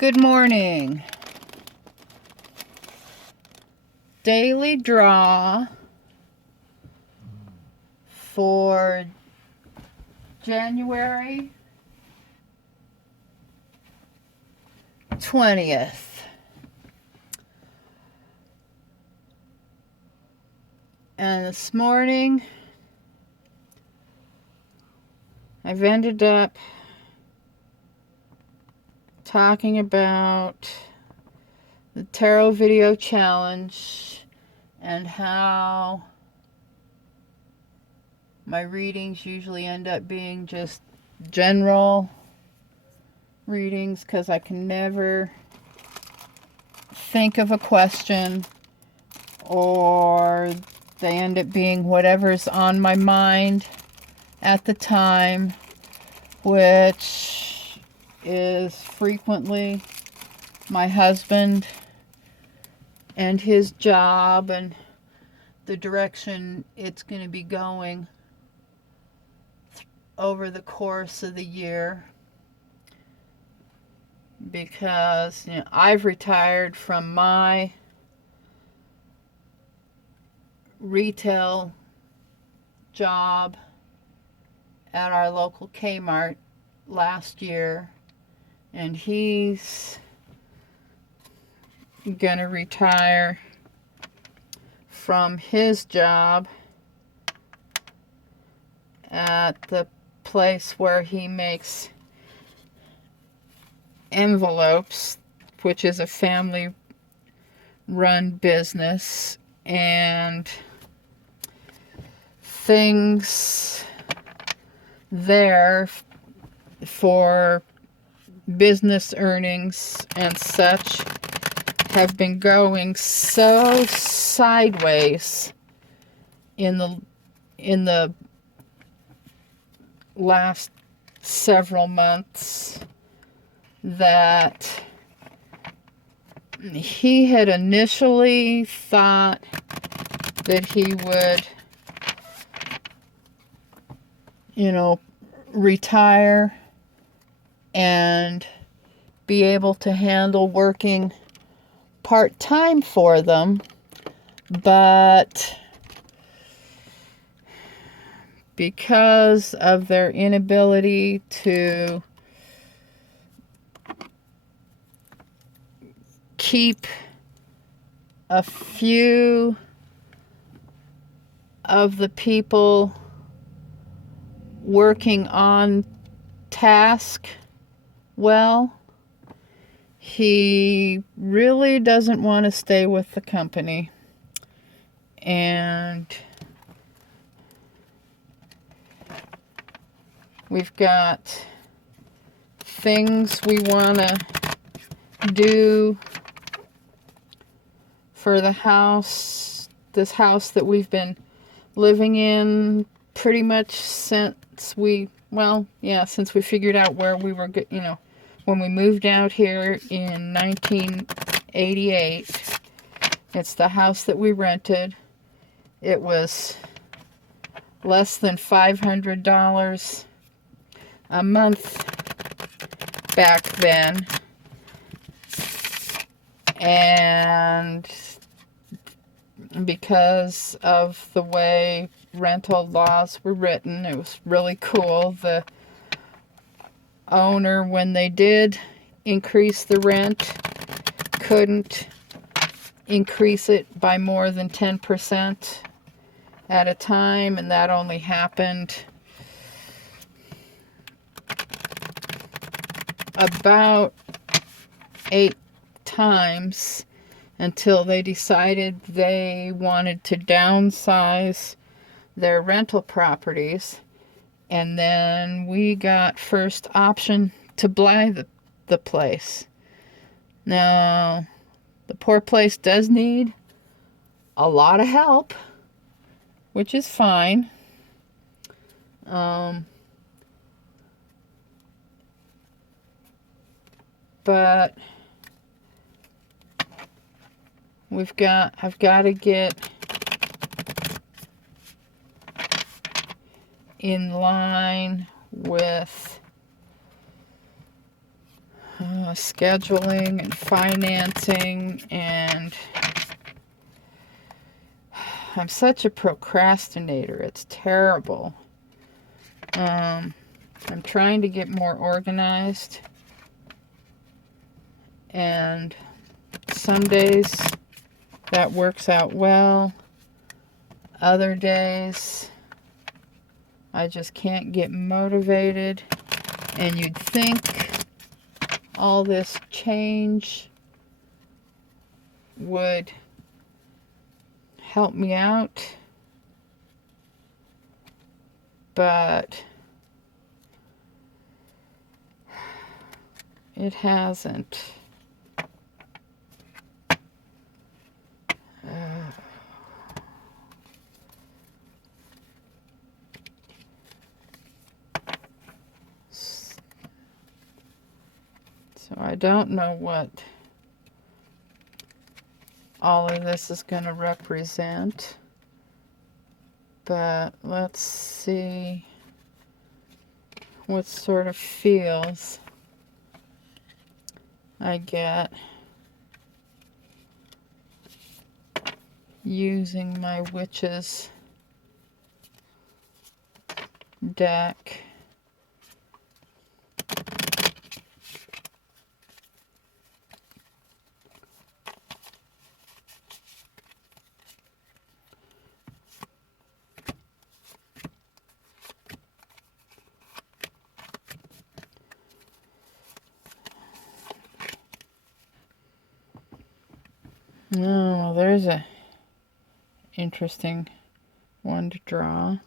Good morning. Daily draw for January 20th. And this morning, I've ended up talking about the tarot video challenge and how my readings usually end up being just general readings because I can never think of a question, or they end up being whatever's on my mind at the time, which is frequently my husband and his job and the direction it's going to be going over the course of the year, because I've retired from my retail job at our local Kmart last year, and he's gonna retire from his job at the place where he makes envelopes, which is a family run business, and things there for business earnings and such have been going so sideways in the last several months that he had initially thought that he would, retire and be able to handle working part-time for them, but because of their inability to keep a few of the people working on task well, he really doesn't want to stay with the company. And we've got things we want to do for the house, this house that we've been living in pretty much since we figured out where we were, when we moved out here in 1988. It's the house that we rented. It was less than $500 a month back then. And because of the way rental laws were written, it was really cool. The owner, when they did increase the rent, couldn't increase it by more than 10% at a time, and that only happened about 8 times until they decided they wanted to downsize their rental properties. And then we got first option to buy the place. Now, the poor place does need a lot of help, which is fine. But I've got to get in line with scheduling and financing, and I'm such a procrastinator. It's terrible. I'm trying to get more organized, and some days that works out well. Other days I just can't get motivated, and you'd think all this change would help me out, but it hasn't. So I don't know what all of this is going to represent, but let's see what sort of feels I get using my Witches deck. Oh, there's a interesting one to draw.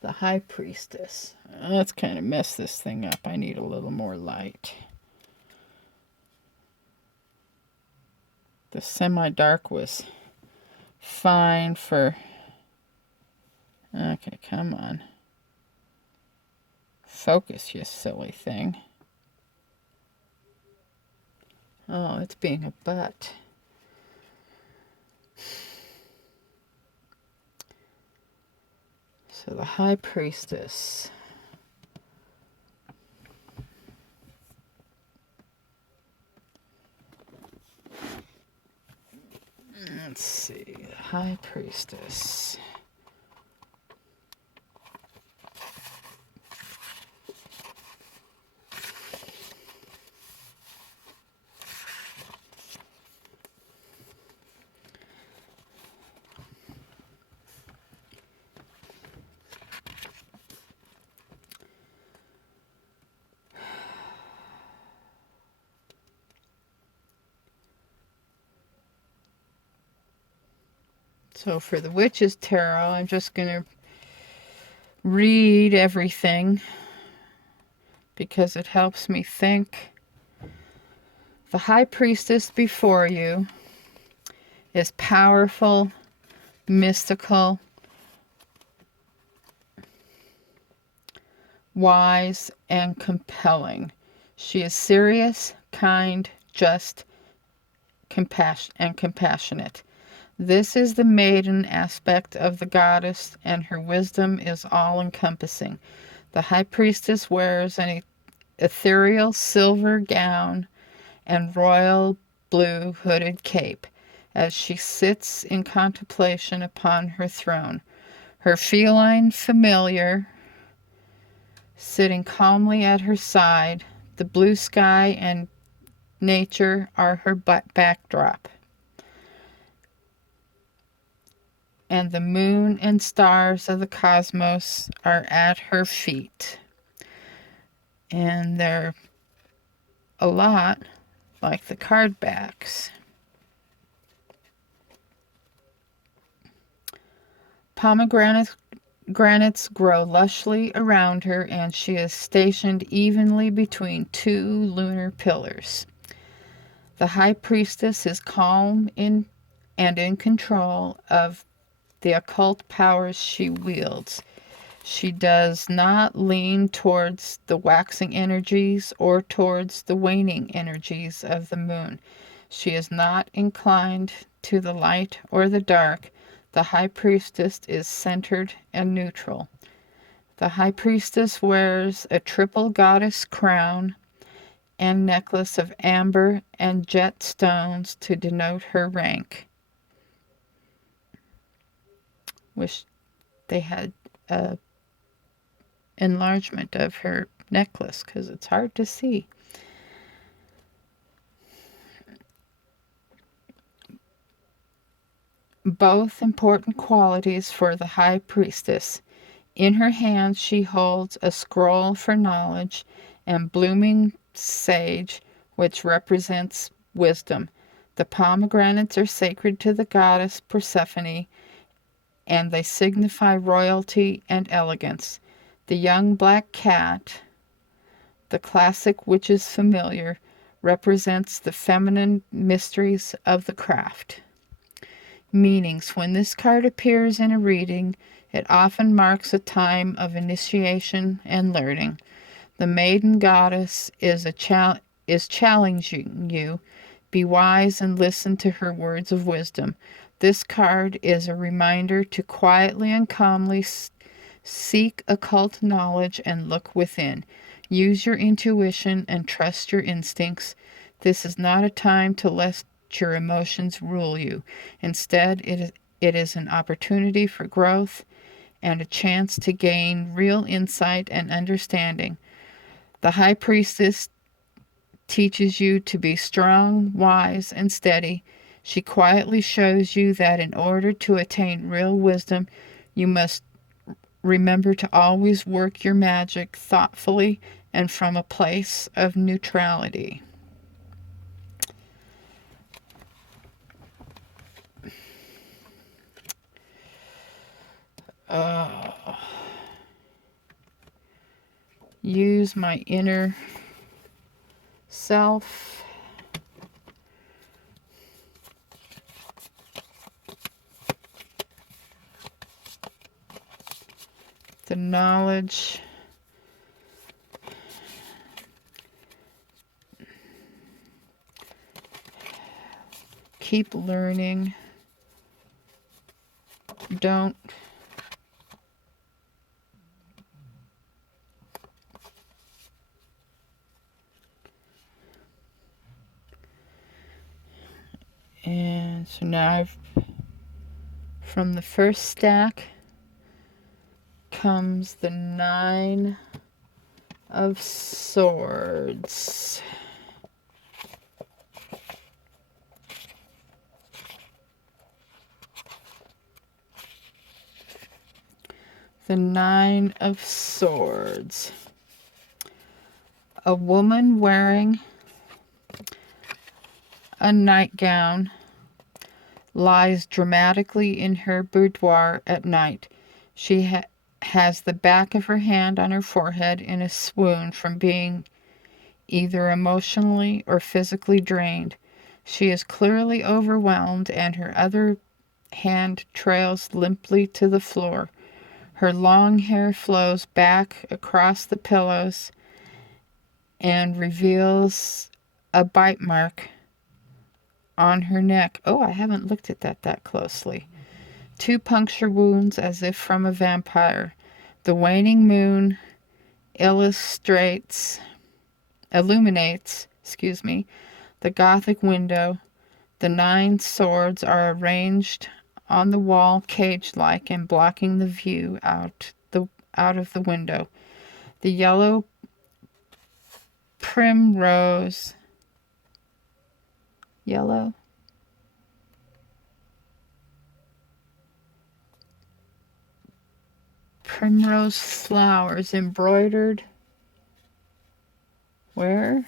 The High Priestess. Let's kind of mess this thing up. I need a little more light. The semi-dark was fine for... Okay, come on. Focus, you silly thing. Oh, it's being a butt. So the High Priestess. Let's see, the High Priestess. So for the Witches Tarot, I'm just going to read everything because it helps me think. The High Priestess before you is powerful, mystical, wise, and compelling. She is serious, kind, just, compassionate. This is the maiden aspect of the goddess, and her wisdom is all-encompassing. The High Priestess wears an ethereal silver gown and royal blue hooded cape as she sits in contemplation upon her throne. Her feline familiar sitting calmly at her side. The blue sky and nature are her backdrop, and the moon and stars of the cosmos are at her feet. And they're a lot like the card backs. Pomegranates grow lushly around her, and she is stationed evenly between two lunar pillars. The High Priestess is calm and in control of the occult powers she wields. She does not lean towards the waxing energies or towards the waning energies of the moon. She is not inclined to the light or the dark. The High Priestess is centered and neutral. The High Priestess wears a triple goddess crown and necklace of amber and jet stones to denote her rank. Wish they had a enlargement of her necklace because it's hard to see. Both important qualities for the High Priestess. In her hand she holds a scroll for knowledge and blooming sage, which represents wisdom. The pomegranates are sacred to the goddess Persephone, and they signify royalty and elegance. The young black cat, the classic witch's familiar, represents the feminine mysteries of the craft. Meanings. When this card appears in a reading, it often marks a time of initiation and learning. The maiden goddess is challenging you. Be wise and listen to her words of wisdom. This card is a reminder to quietly and calmly seek occult knowledge and look within. Use your intuition and trust your instincts. This is not a time to let your emotions rule you. Instead, it is an opportunity for growth and a chance to gain real insight and understanding. The High Priestess teaches you to be strong, wise, and steady. She quietly shows you that in order to attain real wisdom, you must remember to always work your magic thoughtfully and from a place of neutrality. Use my inner self. The knowledge. Keep learning. Don't and so now from the first stack comes the Nine of Swords. The Nine of Swords. A woman wearing a nightgown lies dramatically in her boudoir at night. She has the back of her hand on her forehead in a swoon from being either emotionally or physically drained. She is clearly overwhelmed, and her other hand trails limply to the floor. Her long hair flows back across the pillows and reveals a bite mark on her neck. Oh, I haven't looked at that closely. 2 puncture wounds as if from a vampire. The waning moon illuminates, the Gothic window. The 9 swords are arranged on the wall cage-like and blocking the view out of the window. The yellow primrose flowers embroidered where?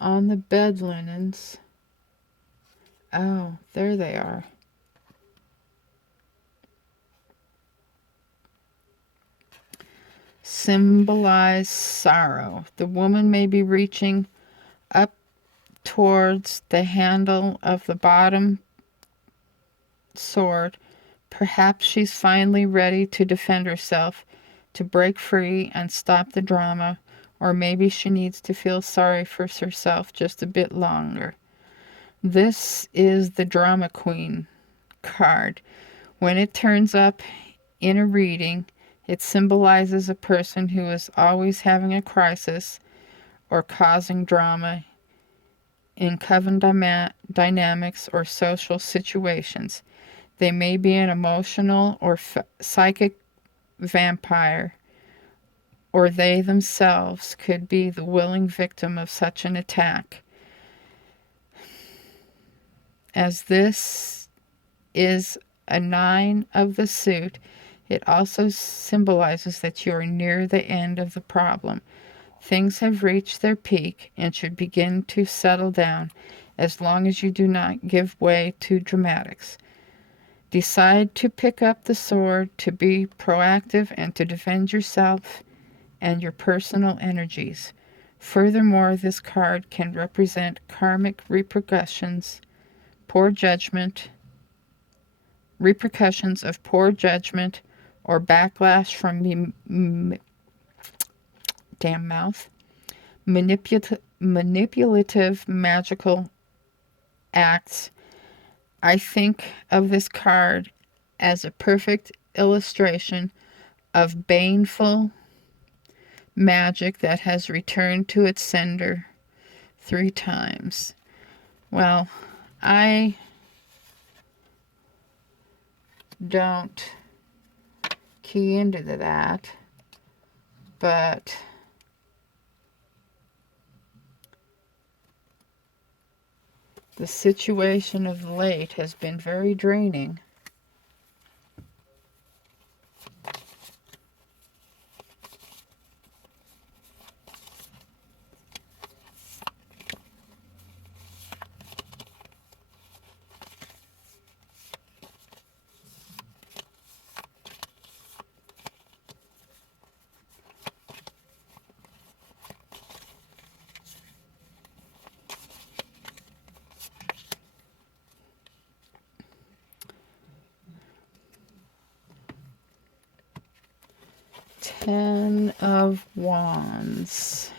On the bed linens. Oh, there they are. Symbolize sorrow. The woman may be reaching up towards the handle of the bottom sword. Perhaps she's finally ready to defend herself, to break free and stop the drama, or maybe she needs to feel sorry for herself just a bit longer. This is the Drama Queen card. When it turns up in a reading, It symbolizes a person who is always having a crisis or causing drama in coven dynamics or social situations. They may be an emotional or psychic vampire, or they themselves could be the willing victim of such an attack. As this is a 9 of the suit, it also symbolizes that you are near the end of the problem. Things have reached their peak and should begin to settle down as long as you do not give way to dramatics. Decide to pick up the sword, to be proactive, and to defend yourself and your personal energies. Furthermore, this card can represent karmic repercussions of poor judgment, or backlash from manipulative magical acts. I think of this card as a perfect illustration of baneful magic that has returned to its sender 3 times. Well, I don't key into that, but the situation of late has been very draining. Ten of Wands.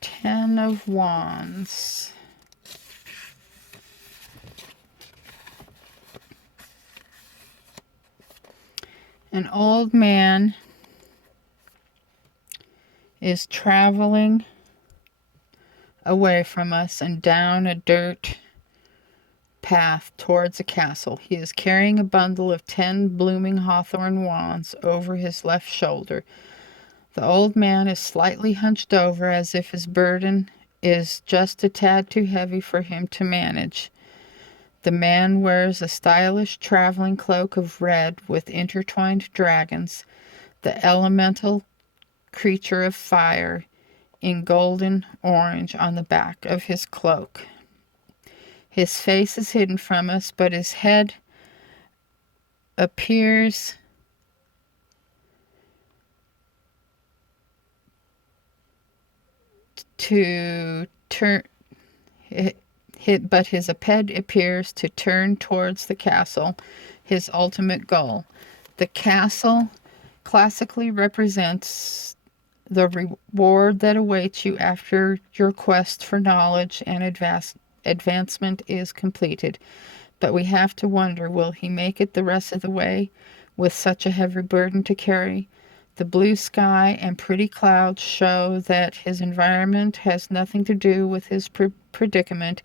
Ten of Wands. An old man is traveling away from us and down a dirt path towards a castle. He is carrying a bundle of 10 blooming hawthorn wands over his left shoulder. The old man is slightly hunched over as if his burden is just a tad too heavy for him to manage. The man wears a stylish traveling cloak of red with intertwined dragons, the elemental creature of fire, in golden orange on the back of his cloak. His face is hidden from us, but his head appears to turn. But his head appears to turn towards the castle, his ultimate goal. The castle classically represents the reward that awaits you after your quest for knowledge and advancement is completed. But we have to wonder, will he make it the rest of the way with such a heavy burden to carry? The blue sky and pretty clouds show that his environment has nothing to do with his predicament.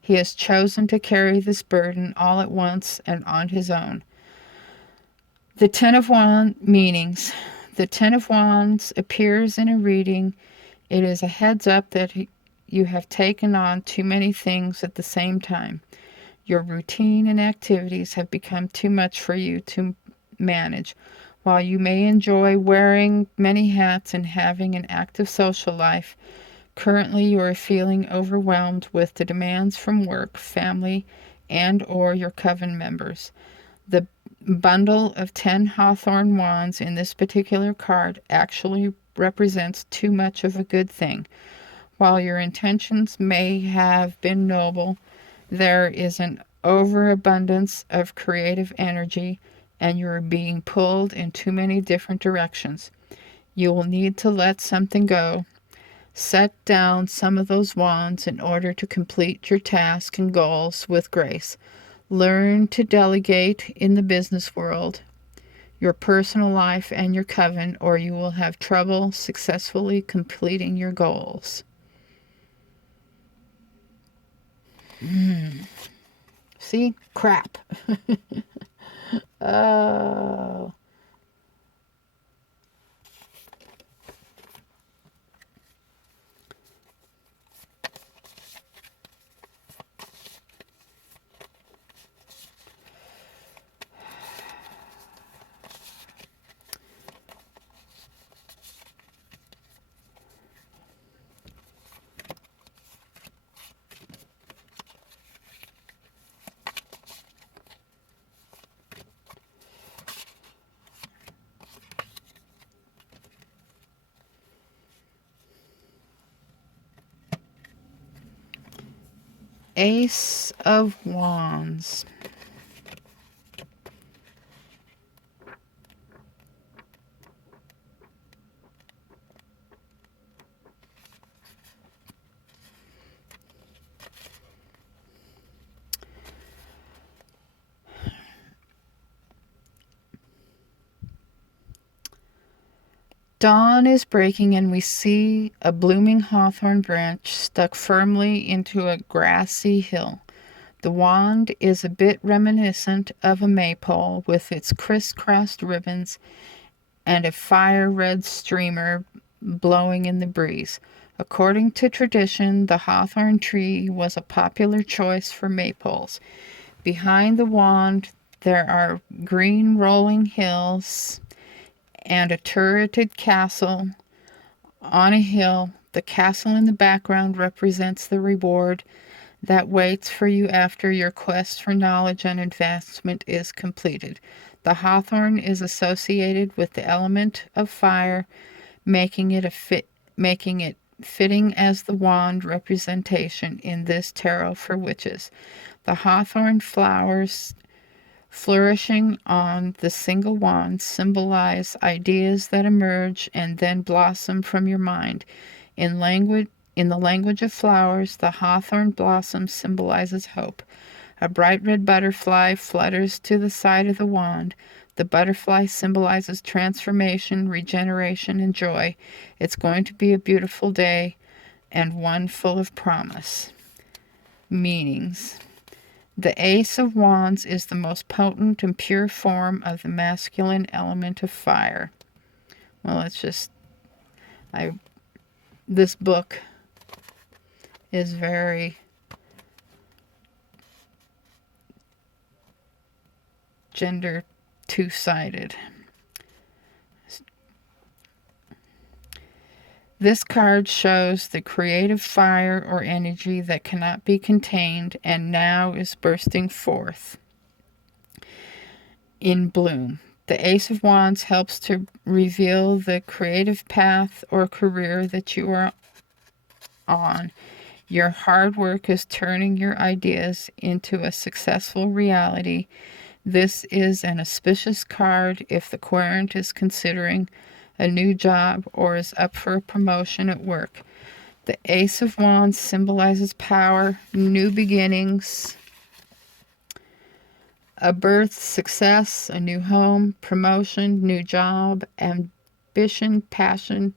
He has chosen to carry this burden all at once and on his own. The Ten of Wands meanings. The Ten of Wands appears in a reading. It is a heads up that you have taken on too many things at the same time. Your routine and activities have become too much for you to manage. While you may enjoy wearing many hats and having an active social life, currently you are feeling overwhelmed with the demands from work, family, and or your coven members. The bundle of 10 hawthorn wands in this particular card actually represents too much of a good thing. While your intentions may have been noble, there is an overabundance of creative energy and you're being pulled in too many different directions. You will need to let something go. Set down some of those wands in order to complete your task and goals with grace. Learn to delegate in the business world, your personal life, and your coven, or you will have trouble successfully completing your goals. See? Crap. Oh. Ace of Wands. Dawn is breaking and we see a blooming hawthorn branch stuck firmly into a grassy hill. The wand is a bit reminiscent of a maypole with its crisscrossed ribbons and a fire-red streamer blowing in the breeze. According to tradition, the hawthorn tree was a popular choice for maypoles. Behind the wand, there are green rolling hills and a turreted castle on a hill. The castle in the background represents the reward that waits for you after your quest for knowledge and advancement is completed. The hawthorn is associated with the element of fire, making it fitting as the wand representation in this tarot for witches. The hawthorn flowers flourishing on the single wand symbolize ideas that emerge and then blossom from your mind. In the language of flowers, the hawthorn blossom symbolizes hope. A bright red butterfly flutters to the side of the wand. The butterfly symbolizes transformation, regeneration, and joy. It's going to be a beautiful day and one full of promise. Meanings. The Ace of Wands is the most potent and pure form of the masculine element of fire. Well, this book is very gender two-sided. This card shows the creative fire or energy that cannot be contained and now is bursting forth in bloom. The Ace of Wands helps to reveal the creative path or career that you are on. Your hard work is turning your ideas into a successful reality. This is an auspicious card if the querent is considering a new job or is up for a promotion at work. The Ace of Wands symbolizes power, new beginnings, a birth, success, a new home, promotion, new job, ambition, passion,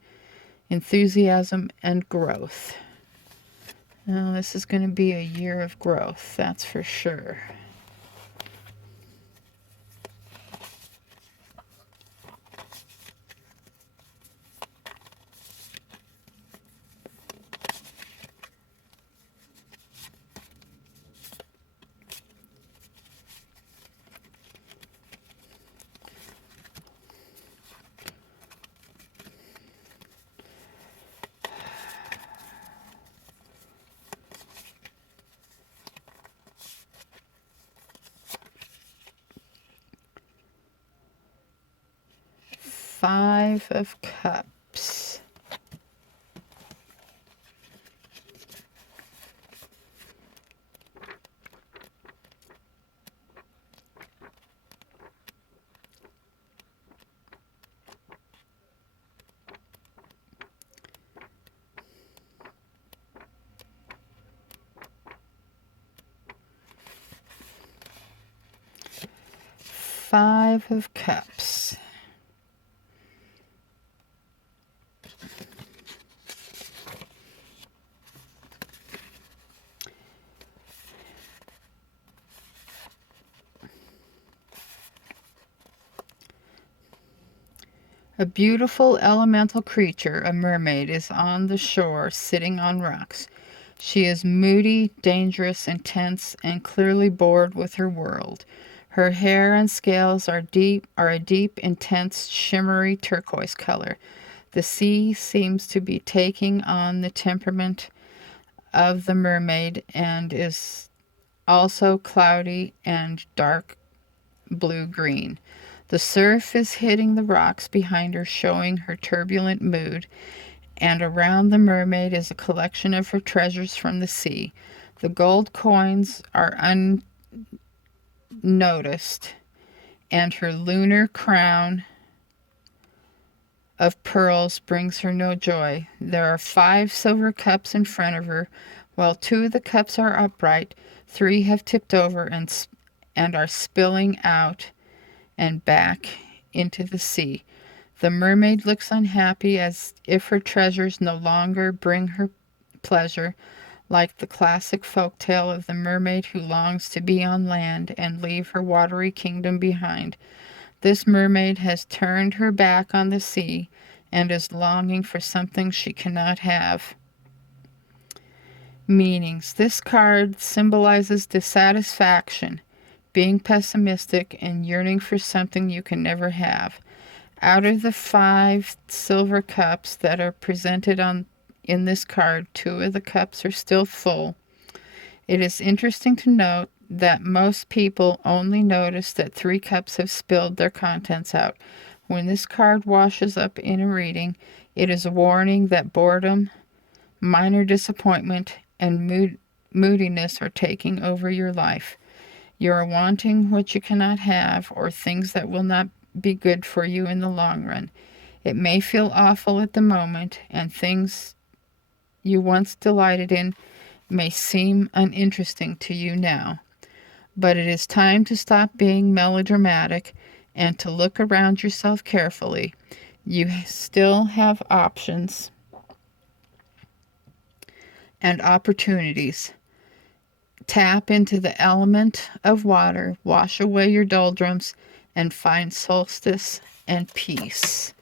enthusiasm, and growth. Now, this is going to be a year of growth, that's for sure. Five of Cups. Five of Cups. A beautiful elemental creature, a mermaid, is on the shore, sitting on rocks. She is moody, dangerous, intense, and clearly bored with her world. Her hair and scales are a deep, intense, shimmery turquoise color. The sea seems to be taking on the temperament of the mermaid and is also cloudy and dark blue-green. The surf is hitting the rocks behind her, showing her turbulent mood, and around the mermaid is a collection of her treasures from the sea. The gold coins are unnoticed, and her lunar crown of pearls brings her no joy. There are 5 silver cups in front of her. While 2 of the cups are upright, 3 have tipped over and are spilling out and back into the sea. The mermaid looks unhappy, as if her treasures no longer bring her pleasure, like the classic folk tale of the mermaid who longs to be on land and leave her watery kingdom behind. This mermaid has turned her back on the sea and is longing for something she cannot have. Meanings. This card symbolizes dissatisfaction, being pessimistic, and yearning for something you can never have. Out of the 5 silver cups that are presented in this card, 2 of the cups are still full. It is interesting to note that most people only notice that 3 cups have spilled their contents out. When this card washes up in a reading, it is a warning that boredom, minor disappointment, and moodiness are taking over your life. You are wanting what you cannot have, or things that will not be good for you in the long run. It may feel awful at the moment, and things you once delighted in may seem uninteresting to you now. But it is time to stop being melodramatic and to look around yourself carefully. You still have options and opportunities. Tap into the element of water, wash away your doldrums, and find solstice and peace.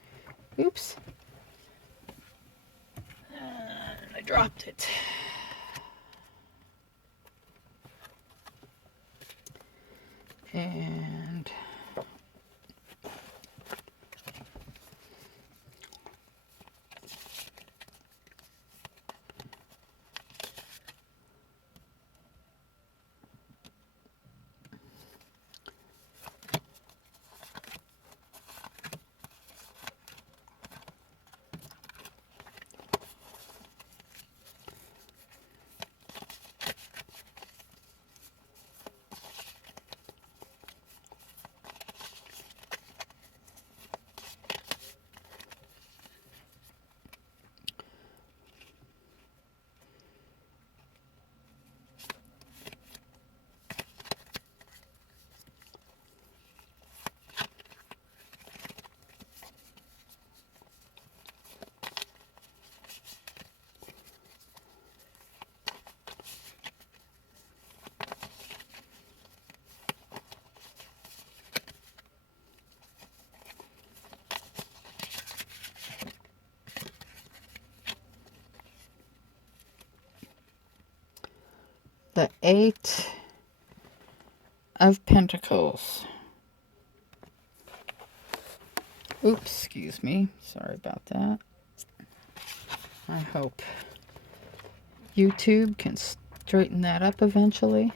Oops. I dropped it. And the Eight of Pentacles. Oops, excuse me. Sorry about that. I hope YouTube can straighten that up eventually.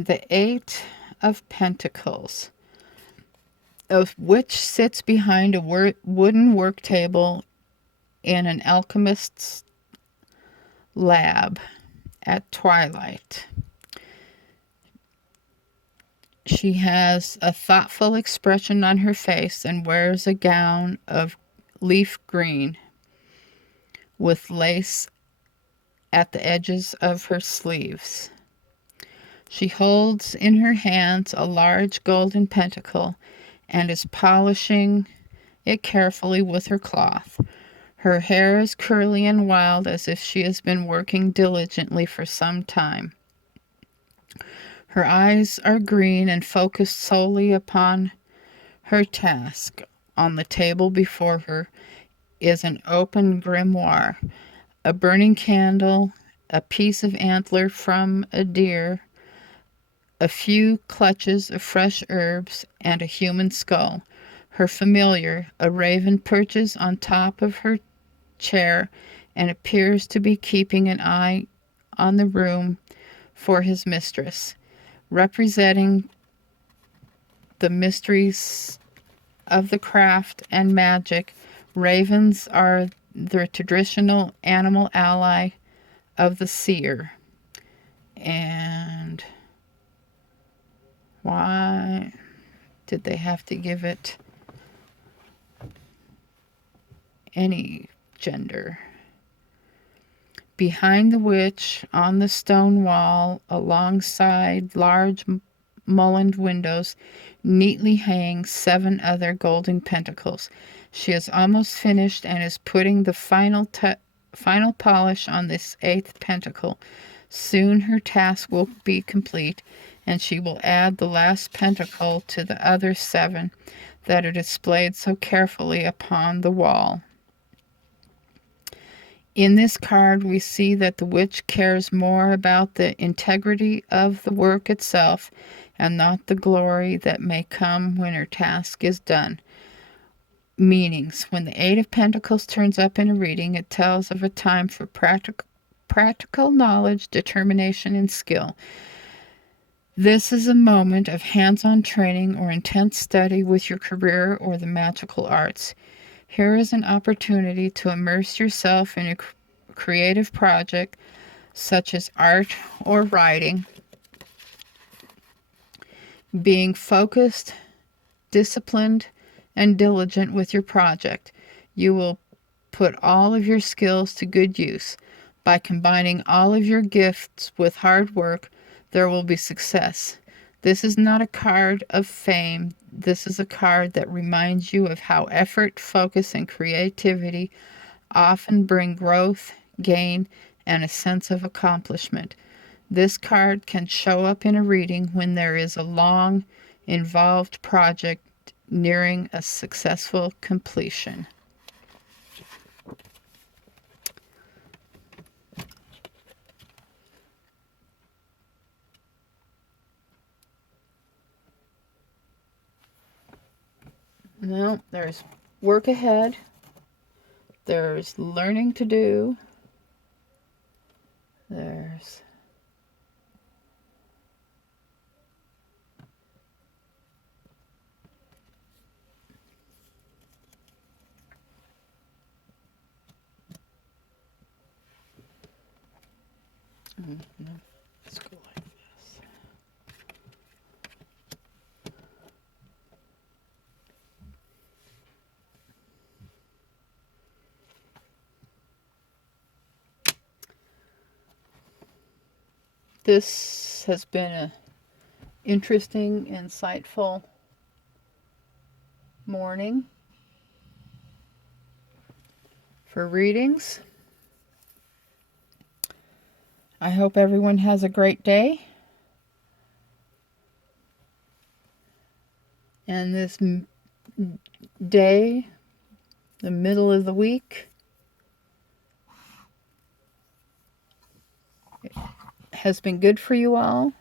The Eight of Pentacles, of which sits behind a wooden work table in an alchemist's lab at twilight. She has a thoughtful expression on her face and wears a gown of leaf green with lace at the edges of her sleeves. She holds in her hands a large golden pentacle and is polishing it carefully with her cloth. Her hair is curly and wild, as if she has been working diligently for some time. Her eyes are green and focused solely upon her task. On the table before her is an open grimoire, a burning candle, a piece of antler from a deer, a few clutches of fresh herbs, and a human skull. Her familiar, a raven, perches on top of her chair and appears to be keeping an eye on the room for his mistress. Representing the mysteries of the craft and magic, ravens are the traditional animal ally of the seer. And why did they have to give it any gender? Behind the witch, on the stone wall, alongside large mullioned windows, neatly hang 7 other golden pentacles. She is almost finished and is putting the final polish on this 8th pentacle. Soon her task will be complete, and she will add the last pentacle to the other 7 that are displayed so carefully upon the wall. In this card, we see that the witch cares more about the integrity of the work itself and not the glory that may come when her task is done. Meanings. When the 8 of Pentacles turns up in a reading, it tells of a time for practical knowledge, determination, and skill. This is a moment of hands-on training or intense study with your career or the magical arts. Here is an opportunity to immerse yourself in a creative project such as art or writing. Being focused, disciplined, and diligent with your project, you will put all of your skills to good use. By combining all of your gifts with hard work, there will be success. This is not a card of fame. This is a card that reminds you of how effort, focus, and creativity often bring growth, gain, and a sense of accomplishment. This card can show up in a reading when there is a long, involved project nearing a successful completion. Now, there's work ahead. There's learning to do. There's let's go like this. This has been an interesting, insightful morning for readings. I hope everyone has a great day. And this day, the middle of the week, has been good for you all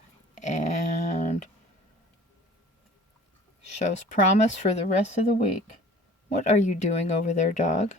and shows promise for the rest of the week. What are you doing over there, dog?